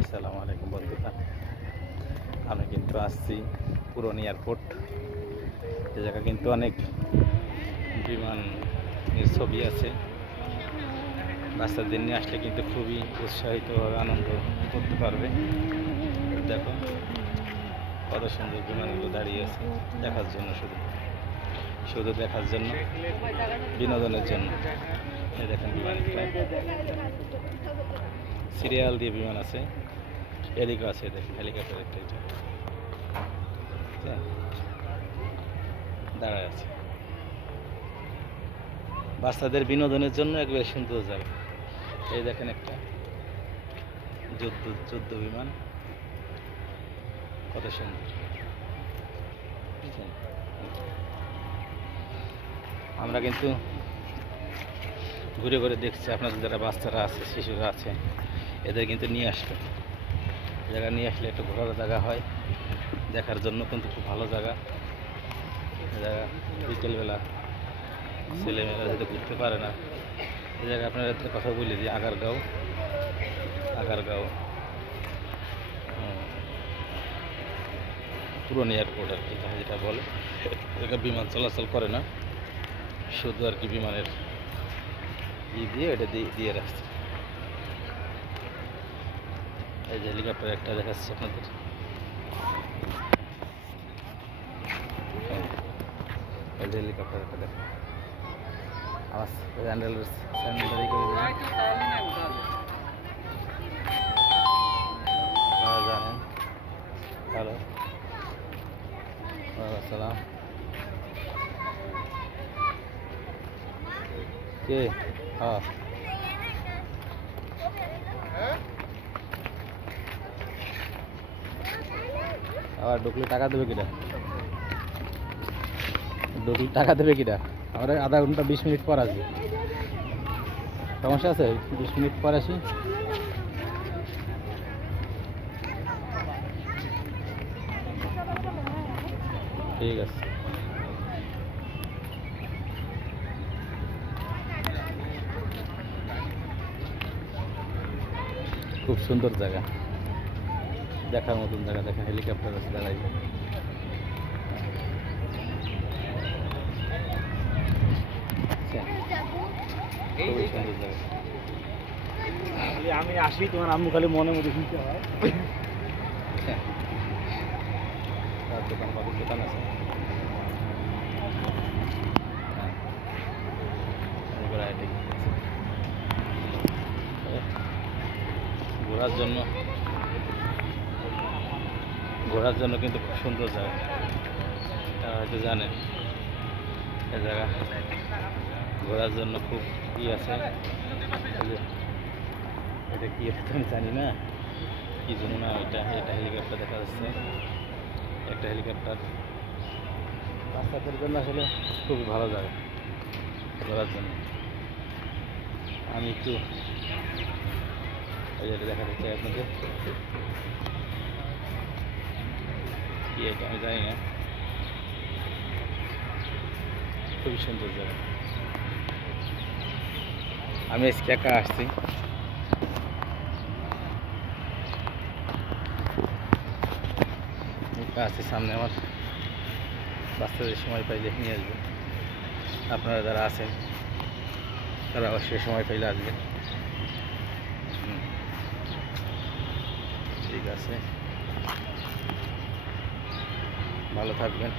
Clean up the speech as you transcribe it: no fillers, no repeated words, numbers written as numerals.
আসসালামু আলাইকুম বন্ধুরা, আমি কিন্তু আসছি পুরনো এয়ারপোর্ট। এ জায়গা কিন্তু অনেক বিমানের ছবি আছে। বাচ্চাদের নিয়ে আসলে কিন্তু খুবই উৎসাহিতভাবে আনন্দ করতে পারবে। দেখো কত সুন্দর বিমানগুলো দাঁড়িয়ে আছে দেখার জন্য, শুধু শুধু দেখার জন্য, বিনোদনের জন্য। এই দেখেন বিমানটা সিরিয়াল দিয়ে বিমান আছে, এদিকে আছে দেখেন হেলিকপ্টার একটা দাঁড়ায় আছে। বাচ্চাদের বিনোদনের জন্য একবারে সুন্দর জায়গা। এই দেখেন একটা যুদ্ধ বিমান, কত সুন্দর। আমরা কিন্তু ঘুরে ঘুরে দেখছি, আপনাদের যারা বাচ্চারা আছে, শিশুরা আছে, এদের কিন্তু নিয়ে আসবে। জায়গা নিয়ে আসলে একটু ঘোরার জায়গা হয়, দেখার জন্য কিন্তু খুব ভালো জায়গা। জায়গা বিকেলবেলা ছেলেমেয়েরা যাতে ঘুরতে পারে না, এই জায়গায় আপনারা কথা বলে দিই। আগারগাঁও পুরনো এয়ারপোর্ট আর কি, যেটা বলে। বিমান চলাচল করে না, শুধু আর কি বিমানের দিয়ে এটা দিয়ে রাখছে। এই যে হেলিকপ্টার একটা দেখাচ্ছে আপনাদের, এই যে হেলিকপ্টার একটা দেখেন। আমার স্যান্ডেল করে জানেন। হ্যালো, আসসালাম। কে? হ্যাঁ, আবার ঢুকলে টাকা দেবে কিনা? আমরা আধা ঘন্টা 20 মিনিট পর আসবে। সমস্যা আছে? 20 মিনিট পর আসি। ঠিক আছে। খুব সুন্দর জায়গা, দেখার মতন জায়গা। দেখেন হেলিকপ্টার আছে দাঁড়াই। খুবই সুন্দর জায়গা। আমি আসি, তোমার আম্মু খালি মনে মধ্যে শুনতে হয়। দোকান পাখির দোকান আছে। ঘোরার জন্য কিন্তু খুব সুন্দর জায়গা, তারা হয়তো জানেন। এ জায়গা ঘোরার জন্য খুব আছে। এটা কি আমি জানি না, কি জন্য না। এটা হেলিকপ্টার দেখা যাচ্ছে, একটা হেলিকপ্টার। বাচ্চাদের জন্য আসলে খুবই ভালো জায়গা ঘোরার জন্য। আমি একটু এটা দেখাতে চাই আপনাদের। কি এটা আমি জানি না, খুবই সুন্দর জায়গা। আমি আজকে একা আসছি। আছে সামনে আমার, বাচ্চাদের সময় পাইলে নিয়ে আসবো। আপনারা যারা আছেন তারা অবশ্যই সময় পাইলে আসবেন। ঠিক আছে, ভালো থাকবেন।